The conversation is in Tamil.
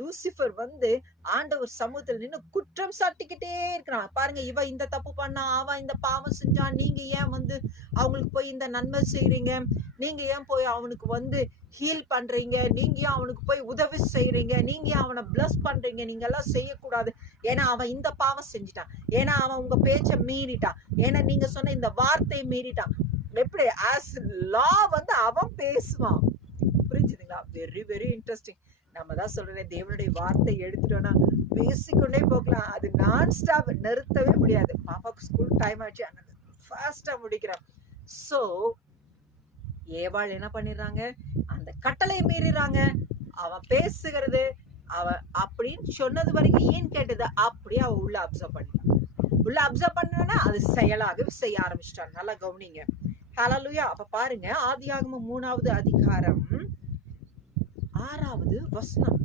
லூசிபர் ஆண்டவர் சமூகத்தில் நின்று குற்றம் சாட்டிக்கிட்டே இருக்கிறான். பாருங்க, இவ இந்த தப்பு பண்ணா, அவன் இந்த பாவம் செஞ்சான், நீங்க ஏன் அவங்களுக்கு போய் இந்த நன்மை செய்றீங்க, நீங்க ஏன் போய் அவனுக்கு ஹீல் பண்றீங்க, நீங்க ஏன் அவனுக்கு போய் உதவி செய்றீங்க, நீங்க ஏன் அவனை பிளஸ் பண்றீங்க, நீங்க எல்லாம் செய்யக்கூடாது, ஏன்னா அவன் இந்த பாவம் செஞ்சிட்டான், ஏன்னா அவன் உங்க பேச்ச மீறிட்டான், ஏன்னா நீங்க சொன்ன இந்த வார்த்தையை மீறிட்டான். எப்படி ஆஸ் லா அவன் பேசுவான். புரிஞ்சுதுங்களா? Very very interesting. நம்ம தான் சொல்றேன், தேவனுடைய வார்த்தை எடுத்துட்டோம்னா பேசிக்கொண்டே போகலாம். அது நான் ஸ்டாப், நிறுத்தவே முடியாது. பாப்பாவுக்கு ஸ்கூல் டைம் ஆச்சு, ஃபாஸ்டா முடிக்கிறான். சோ ஏவாள் என்ன பண்ணிடுறாங்க, அந்த கட்டளையை மீறிறாங்க. அவன் பேசுகிறது அவன் அப்படின்னு சொன்னது வரைக்கும் ஏன் கேட்டது அப்படியே அவன் உள்ள அப்சர்வ் பண்ணிட்டான். உள்ள அப்சர்வ் பண்ணனா அது செயலாக செய்ய ஆரம்பிச்சிட்டான். நல்லா கவனிங்க. ஹல்லேலூயா. அப்ப பாருங்க, ஆதியாகமம் 3வது அதிகாரம் 6வது வசனம்.